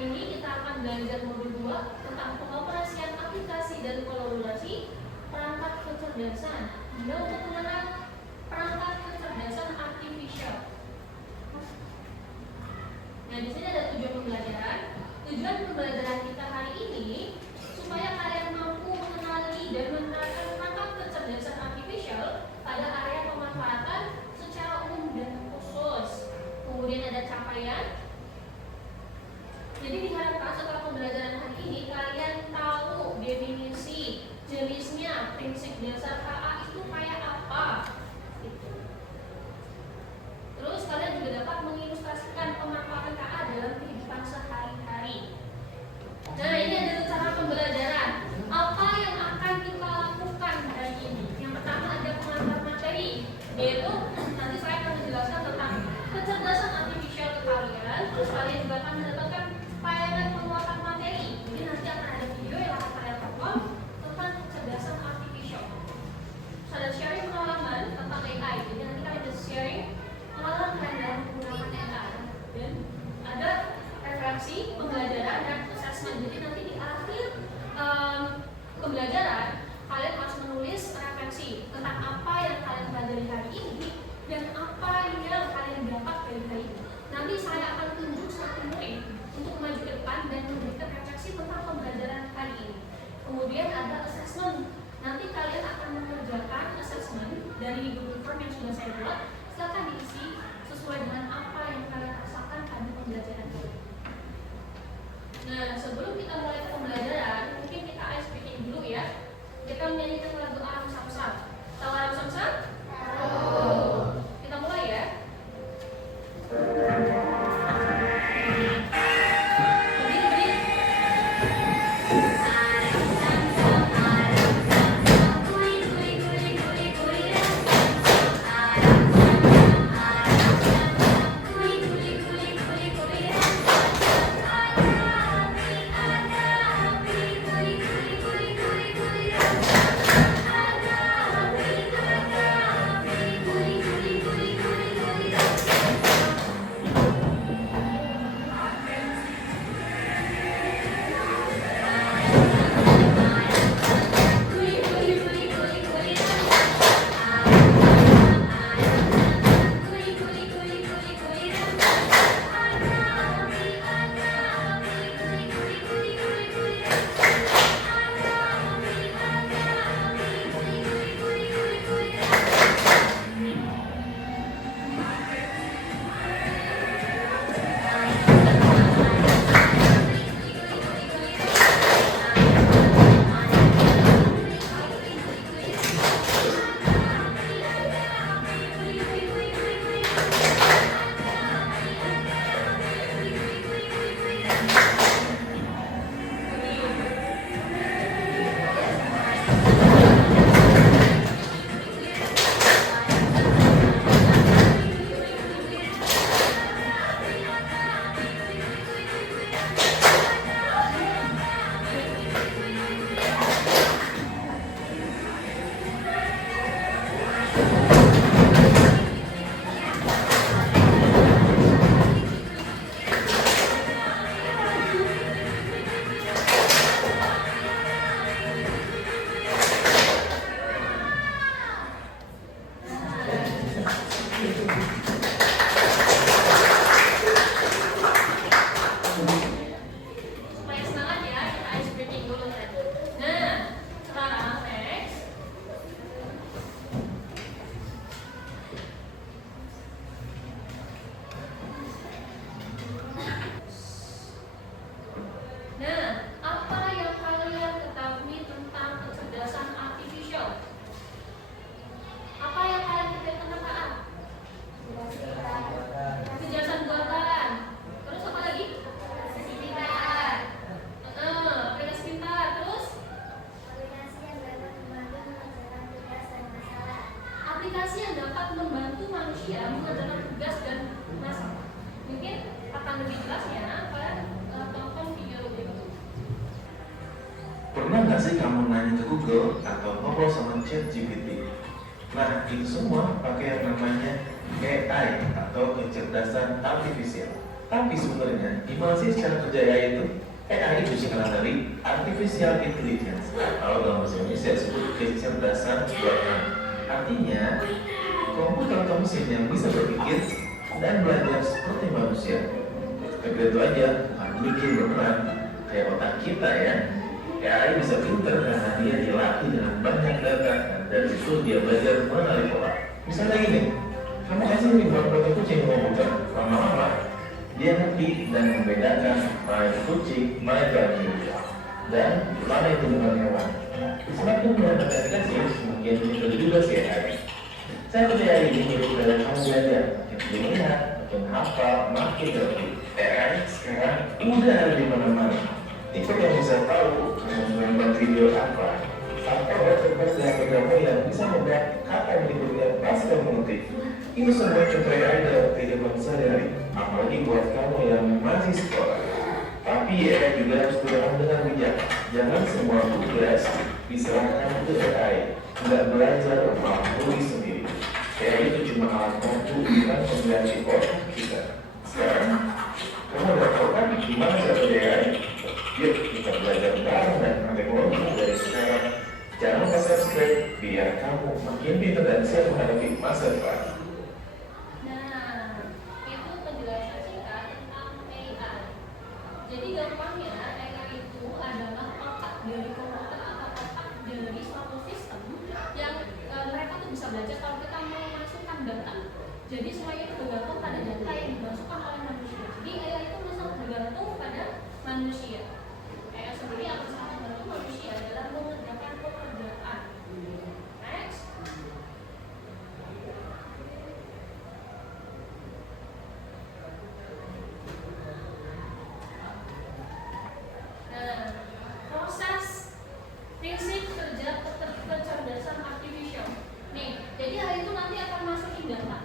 ini kita akan belajar modul 2 tentang pengoperasian aplikasi dan kolaborasi perangkat kecerdasan. Untuk mengenal perangkat kecerdasan artifisial. Nah, di sini ada tujuan pembelajaran. Tujuan pembelajaran kita hari ini supaya kalian mampu mengenali dan menerapkan perangkat kecerdasan artifisial pada area pemanfaatan secara umum dan khusus. Kemudian ada capaian. Jadi diharapkan setelah pembelajaran hari ini kalian tahu definisi, jenisnya, prinsip dasar KA itu kayak apa. Gitu. Terus kalian juga dapat mengilustrasikan pemanfaatan KA dalam kehidupan sehari-hari. Nah, ini adalah cara pembelajaran. Apa yang akan kita lakukan hari ini? Yang pertama ada pengantar materi, yaitu nanti saya akan menjelaskan tentang kecerdasan artifisial ke kalian. Terus kalian juga akan mendapatkan tayangan penguatan materi. Jadi nanti akan ada video yang akan kalian tonton tentang kecerdasan artifisial. Terus ada sharing pengalaman tentang AI. Jadi nanti kalian bisa sharing pengalaman kalian dalam menggunakan AI. Dan ada refleksi, pembelajaran, dan assessment. Jadi nanti di akhir pembelajaran kalian harus menulis refleksi tentang apa yang kalian pelajari hari ini dan apa yang kalian dapat dari hari ini. Nanti saya akan tunjuk satu murid untuk maju ke depan dan memberikan refleksi tentang pembelajaran hari ini. Kemudian ada assessment. Nanti kalian akan mengerjakan assessment dari Google Form yang sudah saya buat. Silakan diisi sesuai dengan apa yang kalian rasakan pada pembelajaran ini. Nah, sebelum kita mulai pembelajaran, mungkin kita ice breaking dulu ya. Kita menyanyikan lagu Aram Samsam. Tahu Aram Samsam? Tahu. Kita mulai ya. Aplikasi yang dapat membantu manusia mengerjakan tugas dan masalah. Mungkin akan lebih jelas ya, kalian tonton video berikut. Pernah nggak sih kamu nanya ke Google atau ngobrol sama ChatGPT? Nah, itu semua pakai yang namanya AI atau kecerdasan artifisial. Tapi sebenarnya gimana sih cara kerja AI itu? AI itu singkatan dari Artificial Intelligence atau dalam bahasa Indonesia disebut kecerdasan buatan. Artinya, komputer atau mesin yang bisa berpikir dan belajar seperti manusia. Tapi itu aja, bukan bikin beneran kayak otak kita ya. AI bisa pinter karena dia dilatih dengan banyak data dan dari situ dia belajar mengenali pola. Misalnya gini, kamu kasih ribuan foto kucing ke komputer, lama-lama dia ngerti dan membedakan mana itu kucing, mana itu anjing, dan mana itu dengan hewan. Semakin mendapatkan dikasih, semakin pintar juga si AI. Saya percaya ini mirip dalam kamu belajar, makin melihat, makin hafal, makin ngerti. AI sekarang udah ada di mana-mana. TikTok yang bisa tahu menonton video apa, atau website yang kamu yang bisa membuat kata yang berikutnya pas kamu mengerti. Itu semua contoh AI dalam kehidupan sehari-hari, apalagi buat kamu yang masih sekolah. Tapi AI juga harus berjalan dengan bijak. Jangan semua tugas diserahkan ke AI. Nggak belajar malah tulis sendiri. AI itu cuma alat bantu, bukan pengganti otak kita. Sekarang, kamu udah tahu kan gimana cara AI? Yuk kita belajar bareng dan teknologi dari sekarang. Jangan lupa subscribe biar kamu makin pintar dan siap menghadapi masa depan. Nah, itu penjelasan singkat tentang AI. Jadi gampangnya AI itu adalah otak dari komputer atau otak dari suatu sistem yang mereka tuh bisa belajar kalau kita mau masukkan data. Jadi semuanya itu bergantung pada data yang dimasukkan oleh manusia. Jadi AI itu bergantung pada manusia. AI sendiri akan sangat membantu manusia dalam mengerjakan pekerjaan. Next. Nah, proses prinsip kerja kecerdasan artificial. Nih, jadi hari itu nanti akan masukin data.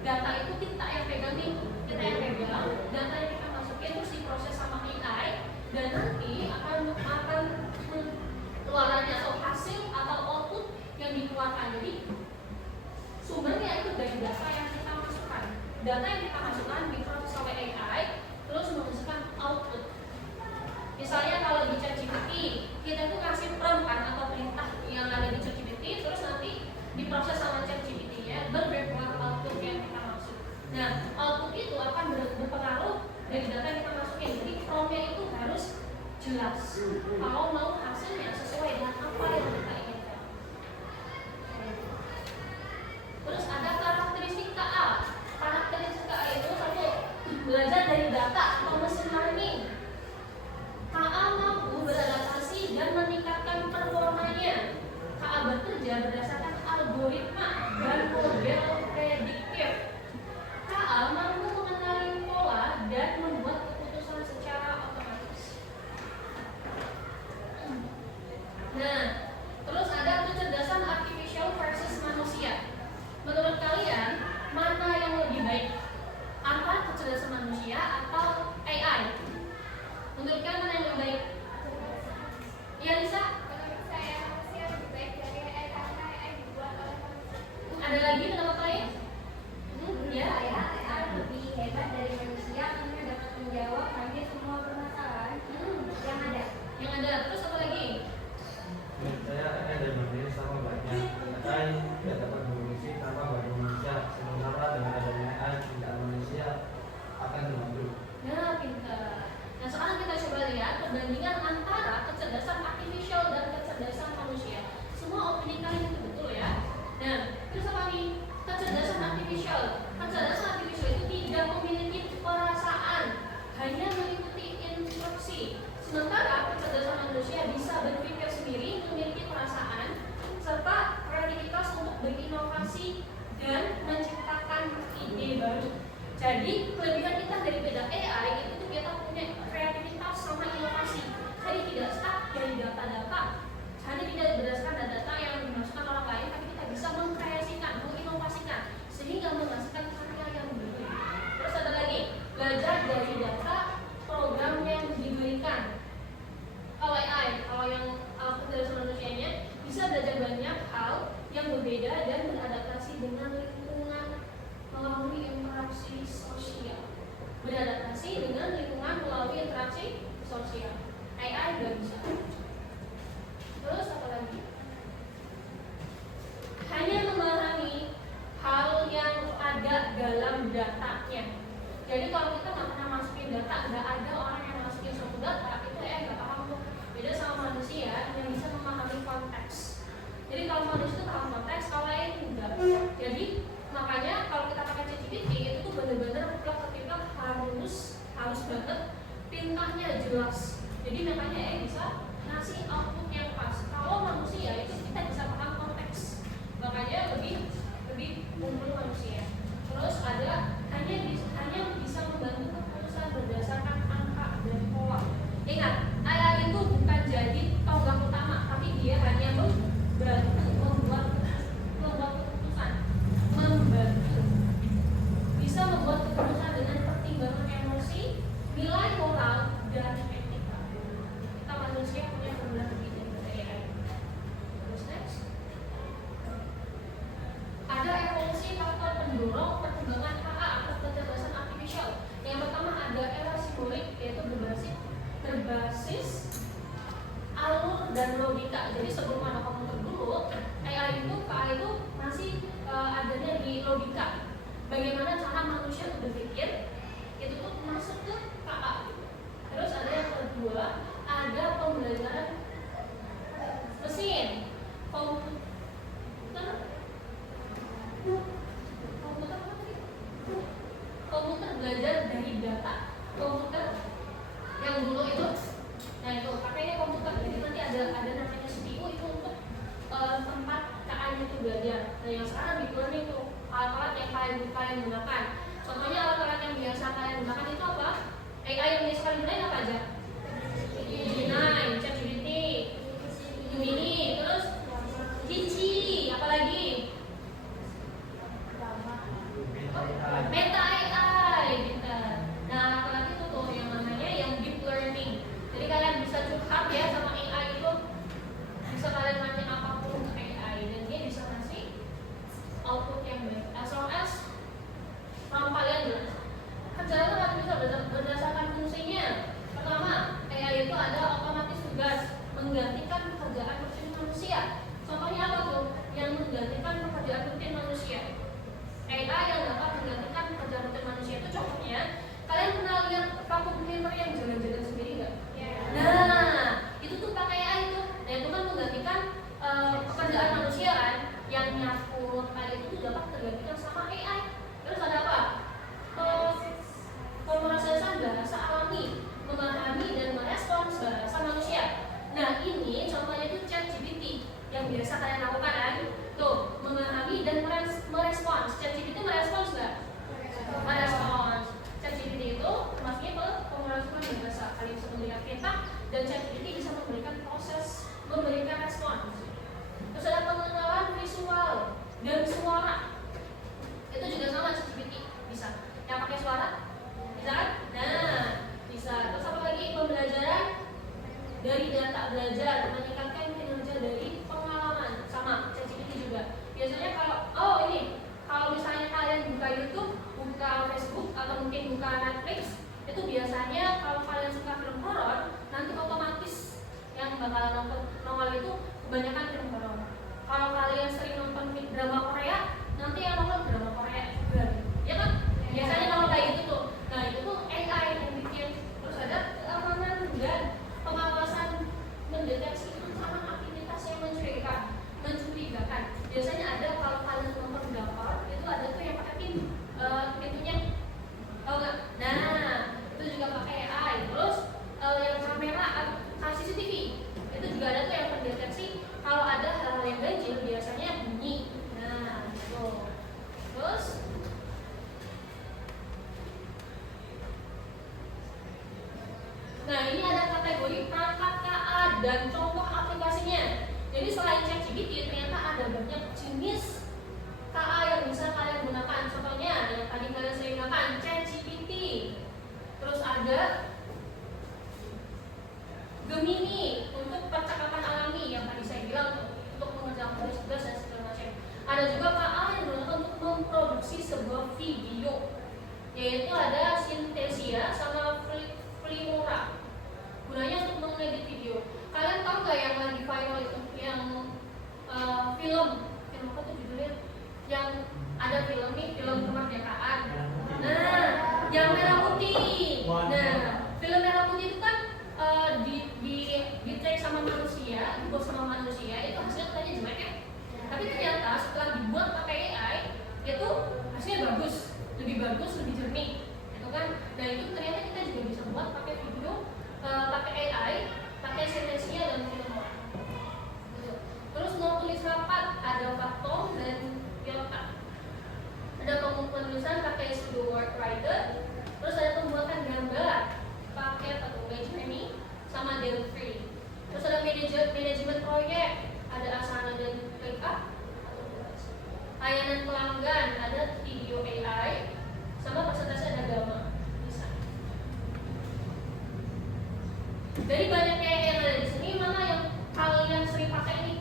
Data itu kita yang pegang nih, kita yang pegang. Data yang kita masukin terus diproses sama AI dan nanti akan keluarannya atau hasil atau output yang dikeluarkan. Jadi sumbernya itu dari data yang kita masukkan. Data yang kita masukkan diproses oleh AI terus menghasilkan output. Misalnya kalau di ChatGPT, kita tuh kasih prompt kan atau perintah yang ada di ChatGPT, terus nanti diproses sama ChatGPT-nya berbentuk output yang kita maksud. Nah, output itu akan berpengaruh dari data yang kita masukin. Jadi prompt-nya itu harus jelas. Kalau mau hasilnya sesuai dengan apa yang kita inginkan. Terus ada karakteristik KA. Karakteristik KA itu satu, belajar dari data atau machine learning. KA mampu beradaptasi dan meningkatkan performanya. KA bekerja berdasarkan algoritma dan model prediktif. KA mampu mengenali pola dan membuat keputusan secara otomatis. Nah, terus ada kecerdasan artificial versus manusia. Menurut kalian, mana yang lebih baik? Apa kecerdasan manusia atau AI? Menurut kalian mana yang lebih baik? Iya, Lisa? Menurut saya manusia lebih baik dari AI karena AI dibuat oleh manusia. Ada lagi pendapat lain? Ya. Saya AI lebih hebat dari manusia karena dapat menjawab hampir semua permasalahan yang ada. Yang ada. Terus apa lagi? Menurut saya AI dan manusia sama baiknya. AI tidak dapat berfungsi tanpa bantuan manusia. Sementara dengan adanya AI, tidak manusia akan membantu. Nah, pintar. Nah, sekarang kita coba lihat perbandingan antara kecerdasan artificial dan kecerdasan manusia. Semua opini kalian itu betul ya. Nah, terus apa nih? Kecerdasan artificial. Kecerdasan artificial itu tidak memiliki perasaan, hanya mengikuti instruksi. Sementara kecerdasan manusia bisa berpikir sendiri, memiliki perasaan, serta kreativitas untuk berinovasi dan menciptakan ide baru. Jadi kelebihan kita dari beda AI itu kita punya kreativitas sama inovasi. Jadi tidak stuck dari data-data. Jadi tidak berdasarkan data yang dimasukkan orang lain, tapi kita bisa mengkreasikan, menginovasikan sehingga menghasilkan karya yang baru. Terus ada lagi, belajar dari data program yang diberikan. Kalau AI, kalau yang kecerdasan manusianya bisa belajar banyak hal yang berbeda dan beradaptasi dengan lingkungan melalui interaksi sosial. Beradaptasi manusia. AI udah bisa. Terus apa lagi? Hanya memahami hal yang ada dalam datanya. Jadi kalau kita nggak pernah masukin data, nggak ada orang yang masukin suatu data, itu nggak paham tuh. Beda sama manusia yang bisa memahami konteks. Jadi kalau manusia itu paham konteks, kalau AI enggak. Jadi makanya kalau kita pakai ChatGPT itu tuh benar-benar ketika harus banget perintahnya jelas. Jadi makanya AI bisa ngasih output yang pas. Kalau manusia itu kita bisa paham konteks, makanya lebih unggul manusia. Terus ada hanya bisa membantu keputusan berdasarkan angka dan pola. Ingat, AI itu bukan jadi tonggak utama, tapi dia hanya membantu membuat keputusan, bisa membuat keputusan dengan pertimbangan emosi, nilai moral dan etika. Kita manusia punya formula lebih dari AI. Terus next, ada evolusi faktor pendorong perkembangan AI atau kecerdasan artifisial. Yang pertama ada era simbolik, yaitu berbasis alur dan logika. Jadi sebelum ada komputer dulu, AI itu masih adanya di logika. Bagaimana cara manusia berpikir itu tuh masuk ke KA. Terus ada yang kedua, ada pembelajaran mesin, komputer belajar dari data. Komputer yang dulu itu, nah itu pakainya komputer. Jadi nanti ada namanya CPU itu untuk tempat KA-nya itu belajar. Nah yang sekarang deep learning itu alat-alat yang kalian gunakan. Contohnya alat-alat yang biasa kalian gunakan itu apa? AI yang biasa kalian gunakan apa aja? Gemini, ChatGPT, Gemini, terus Kici, apalagi? Meta AI, gitu. Nah, apalagi itu tuh yang namanya yang deep learning. Jadi kalian bisa curhat ya sama AI itu, bisa kalian nanya apapun ke AI dan dia bisa ngasih output yang baik. As long as kalian jelas. Kerjaan kalian bisa berdasarkan fungsinya. Pertama, AI itu ada otomatis tugas menggantikan pekerjaan rutin manusia. Contohnya apa tuh? Yang menggantikan pekerjaan rutin manusia. AI yang dapat menggantikan pekerjaan rutin manusia itu contohnya, kalian pernah lihat vacuum cleaner yang jalan-jalan sendiri nggak? Nah, itu tuh pakai AI itu. Nah, itu kan menggantikan pekerjaan manusia kan, yang nyapu kayak itu dapat tergantikan sama AI. Terus ada apa? Pemrosesan bahasa alami, memahami dan merespons bahasa manusia. Nah, ini contohnya itu ChatGPT yang biasa kalian lakukan kan? Tuh, memahami dan merespons. ChatGPT merespons nggak? Merespons. ChatGPT itu termasuknya ke pemrosesan bahasa. Kalian bisa memberikan perintah dan ChatGPT bisa memberikan respons. Terus ada pengenalan visual dan suara. Itu juga sama ChatGPT bisa. Yang pakai suara bisa kan? Nah, bisa. Terus apa lagi? Pembelajaran dari data belajar, meningkatkan kinerja dari pengalaman. Sama ChatGPT juga. Biasanya kalau misalnya kalian buka YouTube, buka Facebook atau mungkin buka Netflix, itu biasanya kalau kalian suka film horor, nanti otomatis yang bakalan nongol itu kebanyakan film horor. Kalau kalian sering nonton drama Korea, nanti yang nongol drama Korea juga, ya kan? Biasanya nongol kayak gitu tuh. Nah itu tuh AI yang bikin. Terus ada keamanan dan pengawasan, mendeteksi ancaman aktivitas yang mencurigakan. Biasanya ada kalau kalian nonton drakor, itu ada tuh yang pakai pintunya, tau nggak? Nah itu juga pakai AI. Terus yang kamera CCTV itu juga ada tuh yang mendeteksi kalau ada hal-hal yang ganjil, biasanya bunyi. Nah gitu. Terus nah ini ada kategori perangkat KA dan contoh aplikasinya. Jadi selain ChatGPT ternyata ada banyak jenis KA yang bisa kalian gunakan. Contohnya yang tadi kalian sering gunakan ChatGPT. Terus ada Gemini untuk percakapan alami yang tadi saya bilang untuk mengerjakan tugas dan segala macam. Ada juga KA yang digunakan untuk memproduksi sebuah video, yaitu ada Synthesia sama Filmora. dibuat sama manusia itu hasilnya katanya jelek ya. Tapi ternyata setelah dibuat pakai AI itu hasilnya bagus, lebih jernih, itu kan. Nah itu ternyata kita juga bisa buat pakai video, pakai AI, pakai Synthesia dan film. Gitu. Terus mau tulis rapat ada Vatom dan Yota. Ada penulisan pakai Pseudo Word Writer. Terus ada pembuatan gambar pakai Midjourney sama Delphi. Terus ada manajemen proyek, ada Asana dan ClickUp. Layanan pelanggan ada video AI, sama presentasi ada Gamma. Bisa. Dari banyaknya AI yang ada di sini, mana yang kalian sering pakai ini?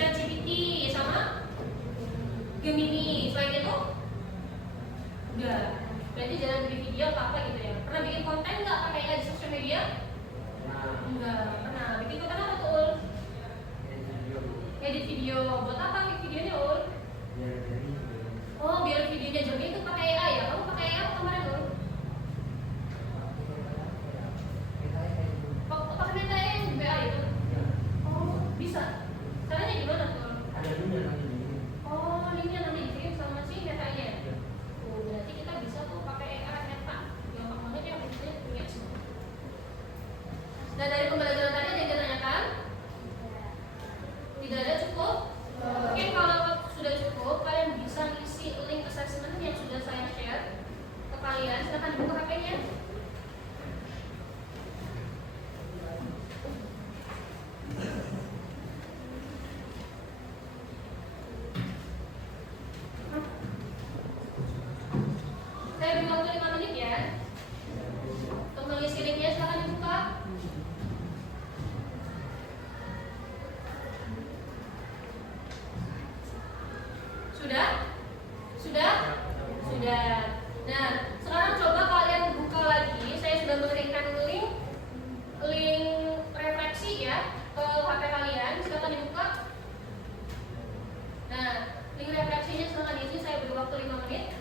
ChatGPT sama Gemini. Selain itu, udah. Berarti jarang bikin video apa gitu ya. Pernah bikin konten nggak pakai AI di sosial media? Enggak pernah. Bikin konten apa tuh, Ul? Edit video. Buat apa edit videonya, Ul? Oh, biar videonya jernih itu pakai AI ya. Kamu pakai AI apa kemarin, Ul? Pakai Meta AI yang BA itu? Oh, bisa. Caranya gimana tuh? Oh, linknya nanti dikirim sama si Meta AI. Oh, berarti kita bisa tuh pakai AI Meta. Gampang banget ya, biasanya punya semua. Nah, dari pembelajaran tadi ada yang ditanyakan? Tidak ada, cukup? Oke, kalau sudah cukup, kalian bisa isi link assessment yang sudah saya share ke kalian. Silahkan dibuka HP-nya. Saya beri waktu 5 menit ya untuk mengisi linknya. Silahkan dibuka. Sudah? Sudah? Sudah. Nah, sekarang coba kalian buka lagi. Saya sudah memberikan link refleksi ya ke HP kalian. Silakan dibuka. Nah, link refleksinya silakan diisi. Saya beri waktu 5 menit.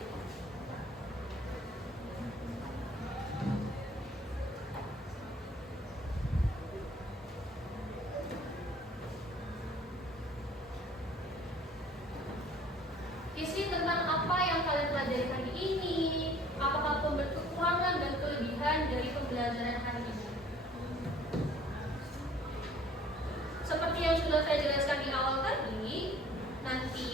Isi tentang apa yang kalian pelajari hari ini, apakah kekurangan dan kelebihan dari pembelajaran hari ini. Seperti yang sudah saya jelaskan di awal tadi, nanti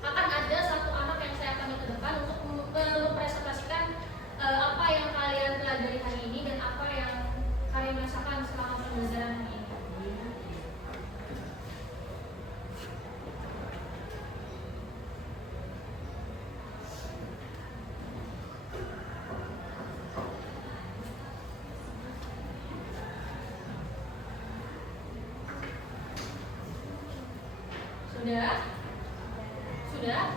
akan ada satu anak yang saya panggil ke depan untuk mempresentasikan apa yang kalian pelajari hari ini dan apa yang kalian rasakan selama pembelajaran hari ini. Sudah? Sudah?